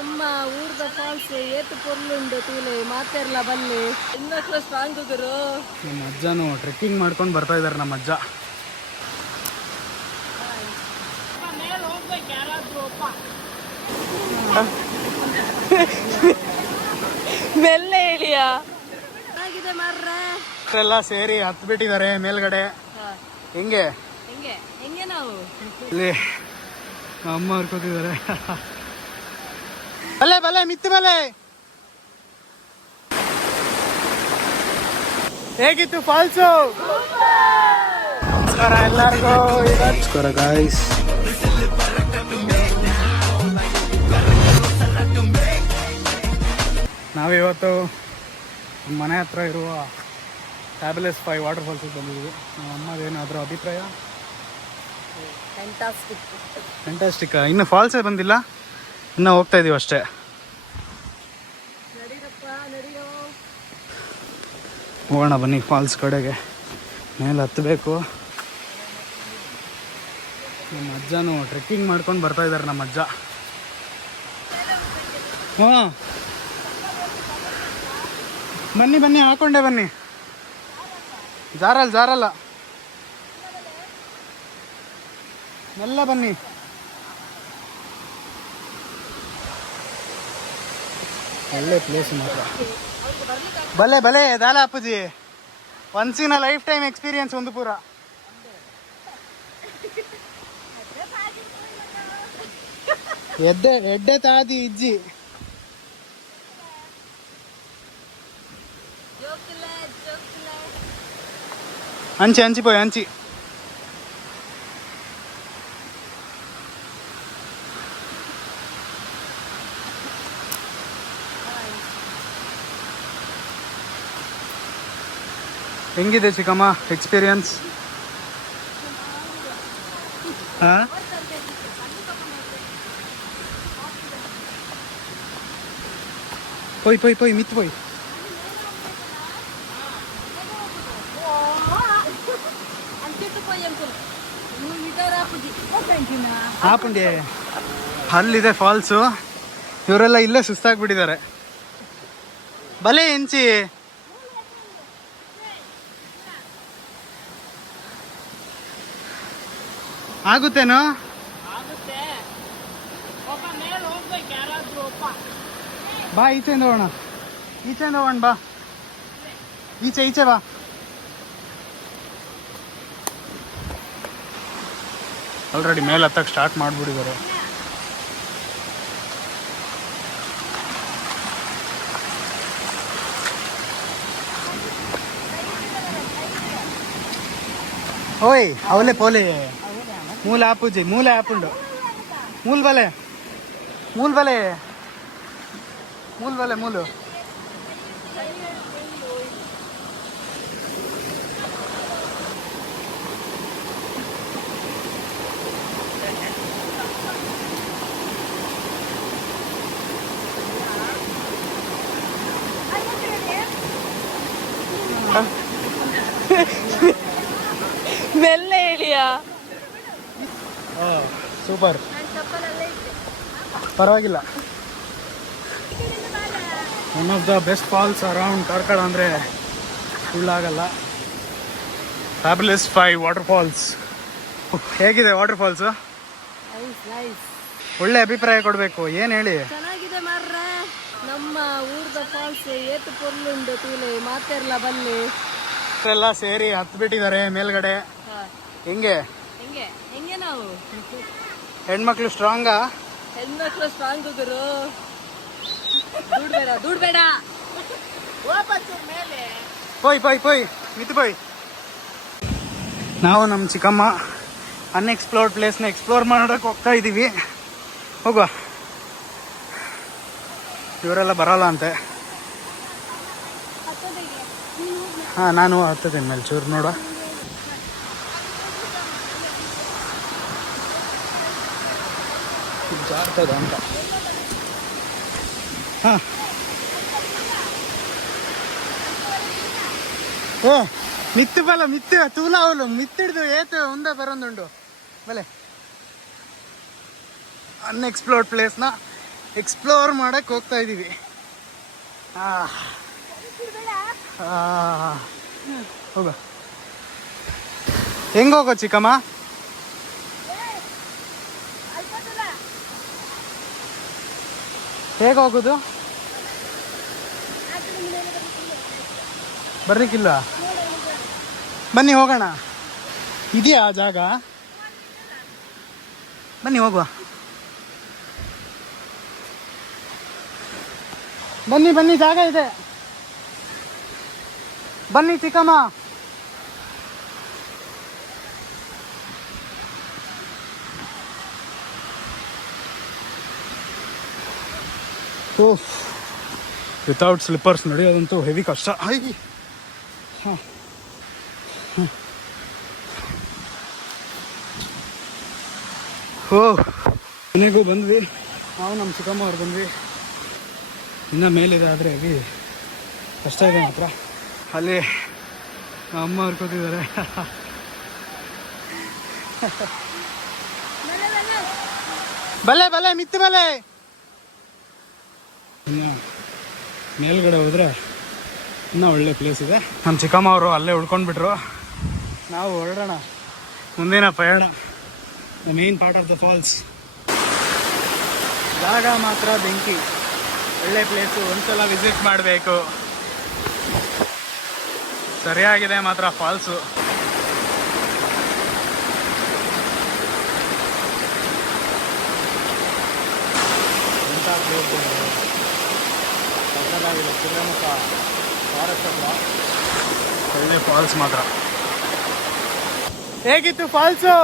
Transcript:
ನಮ್ಮ ಊರ್ದ ಫಾಲ್ಸ್ ಏತು ಪೊರ್ಲುಂಡು ತೂಲೆ ಮಾತೆರ್ಲ ಬಲ್ಲೆ ಇನ್ನಕ್ಲ ಸ್ಟ್ರಾಂಗ್ ಗುರು. ನಮ್ಮ ಅಜ್ಜನು ಟ್ರೆಕ್ಕಿಂಗ್ ಮಾಡ್ಕೊಂಡು ಬರ್ತಾ ಇದ್ದಾರೆ. ನಮ್ಮ ಅಜ್ಜ ಮೆಲ್ಲೆ ಹೇಳಿಯಾ ಆಗಿದೆ ಮಾರ್ರೆ. ಎಲ್ಲ ಸೇರಿ ಹತ್ತು ಬಿಟ್ಟಿದ್ದಾರೆ ಮೇಲ್ಗಡೆ. ಹೆಂಗೆ ಹೆಂಗೆ ಹೆಂಗೆ ನಾವು ಇಲ್ಲಿ ಅಮ್ಮ ಹರ್ಕೋತಿದ್ದಾರೆ. ಬಲೆ ಬಲೆ ಮಿತ್ತು ಬಲೆ. ಹೇಗಿತ್ತು ಫಾಲ್ಸು? ನಮಸ್ಕಾರ ಎಲ್ಲರಿಗೂ. ನಮಸ್ಕಾರ ಗಾಯ್ಸ್. ನಾವಿವತ್ತು ಮನೆ ಹತ್ರ ಇರುವ ಫ್ಯಾಬುಲಸ್ 5 ವಾಟರ್ಫಾಲ್ಸಿಗೆ ಬಂದಿದ್ದೀವಿ. ನಮ್ಮ ಅಮ್ಮದೇನಾದರೂ ಅಭಿಪ್ರಾಯ? ಫ್ಯಾಂಟಾಸ್ಟಿಕ್. ಇನ್ನು ಫಾಲ್ಸೇ ಬಂದಿಲ್ಲ, ಇನ್ನೂ ಹೋಗ್ತಾ ಇದೀವಿ ಅಷ್ಟೇ. ಹೋಗೋಣ ಬನ್ನಿ ಫಾಲ್ಸ್ ಕಡೆಗೆ. ಮೇಲೆ ಹತ್ತಬೇಕು. ನಮ್ಮ ಅಜ್ಜನು ಟ್ರೆಕ್ಕಿಂಗ್ ಮಾಡ್ಕೊಂಡು ಬರ್ತಾ ಇದ್ದಾರೆ. ನಮ್ಮ ಅಜ್ಜ ಹಾಂ ಬನ್ನಿ ಬನ್ನಿ, ಹಾಕೊಂಡೆ ಬನ್ನಿ. ಜಾರಲ್ಲ ಎಲ್ಲ ಬನ್ನಿ. ಒಳ್ಳೆ ಪ್ಲೇಸ್ ಮಾತ್ರ. ಬಲೆ ಬಲೆ ದಾಲ ಅಪ್ಪುಜಿ, once in a lifetime experience. ಒಂದು ಪೂರ ಎಡ್ಡೆ ತಾದಿ ಇಜ್ಜಿ ಹಂಚಿ ಪೋಯ್ ಹಂಚಿ. ಹೆಂಗಿದೆ ಚಿಕ್ಕಮ್ಮ ಎಕ್ಸ್ಪೀರಿಯನ್ಸ್? ಹಾಂ ಪೋಯ್ ಮಿತ್ ಪೋಯ್. ಹಾಪುಂಡಿ ಅಲ್ಲಿದೆ ಫಾಲ್ಸು. ಇವರೆಲ್ಲ ಇಲ್ಲೇ ಸುಸ್ತಾಗ್ಬಿಟ್ಟಿದ್ದಾರೆ. ಬಲೆ ಹೆಂಚಿ ಆಗುತ್ತೇನೋ? ಬಾ ಈಚೆಯಿಂದ ಹೋಗೋಣ ಬಾ. ಈಚೆ ಬಾ. ಆಲ್ರೆಡಿ ಮೇಲೆ ಹತ್ತಕ್ಕೆ ಸ್ಟಾರ್ಟ್ ಮಾಡಿಬಿಟ್ಟಿದ್ದಾರೆ. ಓಯ್ ಅವಲೇ ಪೋಲೆ ಮೂಲ ಆಪುಜಿ ಮೂಲ ಆಪುಂಡು ಮೂಲ್ ಬಲೆ ಮೂಲು ಮೆಲ್ಲೆ ಹೇಳಿಯಾ? ಸೂಪರ್, ಪರವಾಗಿಲ್ಲ. One of the best falls around Karkala ಅಂದರೆ ಸುಳ್ಳಾಗಲ್ಲ. Fabulous 5 waterfalls. ಹೇಗಿದೆ ವಾಟರ್ಫಾಲ್ಸು? ಒಳ್ಳೆ ಅಭಿಪ್ರಾಯ ಕೊಡಬೇಕು. ಏನು ಹೇಳಿ? ಚೆನ್ನಾಗಿದೆ ಮಾರ್ರೆ. ನಮ್ಮ ಊರ್ದ ಫಾಲ್ಸ್ ಏತು ಪೊರ್ಲುಂಡು ತೂಲೆ ಮಾತೆರ್ಲ ಬಲ್ಲೆ ಎಲ್ಲ ಸೇರಿ ಹತ್ತು ಬಿಟ್ಟಿದ್ದಾರೆ ಮೇಲ್ಗಡೆ. ಹೆಂಗೆ ಹೆಂಗೆ ಹೆಂಗೆ ನಾವು ಹೆಣ್ಮಕ್ಳು ಸ್ಟ್ರಾಂಗಾ? ಹೆಣ್ಮಕ್ಳು ಸ್ಟ್ರಾಂಗ್ ಗುರು. ದುಡ್ಬೇಡ ಪೋಯ್ ಮಿತ್ ಪೋಯ್. ನಾವು ನಮ್ಮ ಚಿಕ್ಕಮ್ಮ ಅನ್ಎಕ್ಸ್ಪ್ಲೋರ್ಡ್ ಪ್ಲೇಸ್ನ ಎಕ್ಸ್ಪ್ಲೋರ್ ಮಾಡೋಕ್ಕೆ ಹೋಗ್ತಾ ಇದ್ದೀವಿ. ಹೋಗುವ. ಇವರೆಲ್ಲ ಬರೋಲ್ಲ ಅಂತೆ. ಹಾಂ ನಾನು ಹತ್ತಿದ್ದೀನಿ ಮೇಲೆ ಚೂರು ನೋಡ. ಜಾರ್ತದ ಅಂತ. ಹಾಂ ಓ ಮಿತ್ತು ಬಲ ಮಿತ್ತು ತೂಲ ಅವಲು ಮಿತ್ತಿಡ್ದು ಏತು ಮುಂದೆ ಬರೋದುಂಡು ಬಲೆ. ಅನ್ಎಕ್ಸ್ಪ್ಲೋರ್ಡ್ ಪ್ಲೇಸ್ನ ಎಕ್ಸ್ಪ್ಲೋರ್ ಮಾಡಕ್ಕೆ ಹೋಗ್ತಾ ಇದ್ದೀವಿ. ಹೋಗ, ಹೆಂಗೆ ಹೋಗೋ ಚಿಕ್ಕಮ್ಮ? ಹೇಗೆ ಹೋಗೋದು? ಬರ್ಲಿಕ್ಕಿಲ್ಲ? ಬನ್ನಿ ಹೋಗೋಣ. ಇದೆಯಾ ಜಾಗ? ಬನ್ನಿ ಹೋಗುವ. ಬನ್ನಿ ಬನ್ನಿ, ಜಾಗ ಇದೆ. ಬನ್ನಿ ಚಿಕ್ಕಮ್ಮ. ಓಹ್, ವಿತೌಟ್ ಸ್ಲಿಪ್ಪರ್ಸ್ ನಡೆಯೋದಂತೂ ಹೆವಿ ಕಷ್ಟ. ಹಾಂ, ಓಹ್, ಮನೆಗೂ ಬಂದ್ವಿ. ನಾವು ನಮ್ಮ ಚಿಕ್ಕಮ್ಮ ಅವ್ರು ಬಂದ್ವಿ. ಇನ್ನು ಮೇಲಿದೆ, ಆದರೆ ಹೆವಿ ಕಷ್ಟ ಇದೆ ಮಾತ್ರ. ಅಲ್ಲಿ ಅಮ್ಮ ಅವ್ರು ಕೂತಿದ್ದಾರೆ. ಬಲೆ ಬಲೆ ಮಿತ್ತು ಬಲೆ. ಇನ್ನು ಮೇಲ್ಗಡೆ ಹೋದರೆ ಇನ್ನೂ ಒಳ್ಳೆ ಪ್ಲೇಸ್ ಇದೆ. ನಮ್ಮ ಚಿಕ್ಕಮ್ಮ ಅವರು ಅಲ್ಲೇ ಉಳ್ಕೊಂಡ್ಬಿಟ್ರು. ನಾವು ಹೊರಡೋಣ ಮುಂದಿನ ಪಯಣ. The main part of the falls. ಜಾಗ ಮಾತ್ರ ಬೆಂಕಿ, ಒಳ್ಳೆ ಪ್ಲೇಸು, ಒಂದ್ಸಲ ವಿಸಿಟ್ ಮಾಡಬೇಕು. ಸರಿಯಾಗಿದೆ ಮಾತ್ರ ಫಾಲ್ಸು. ಎಂಥ ಪ್ಲೇಸ್ ಸಕ್ಕತ್ತಾಗಿದೆ. ಕುದುರೆಮುಖ ಫಾರೆಸ್ಟ್ ಹತ್ರ ಒಳ್ಳೆ ಫಾಲ್ಸ್ ಮಾತ್ರ. ಹೇಗಿತ್ತು ಫಾಲ್ಸು?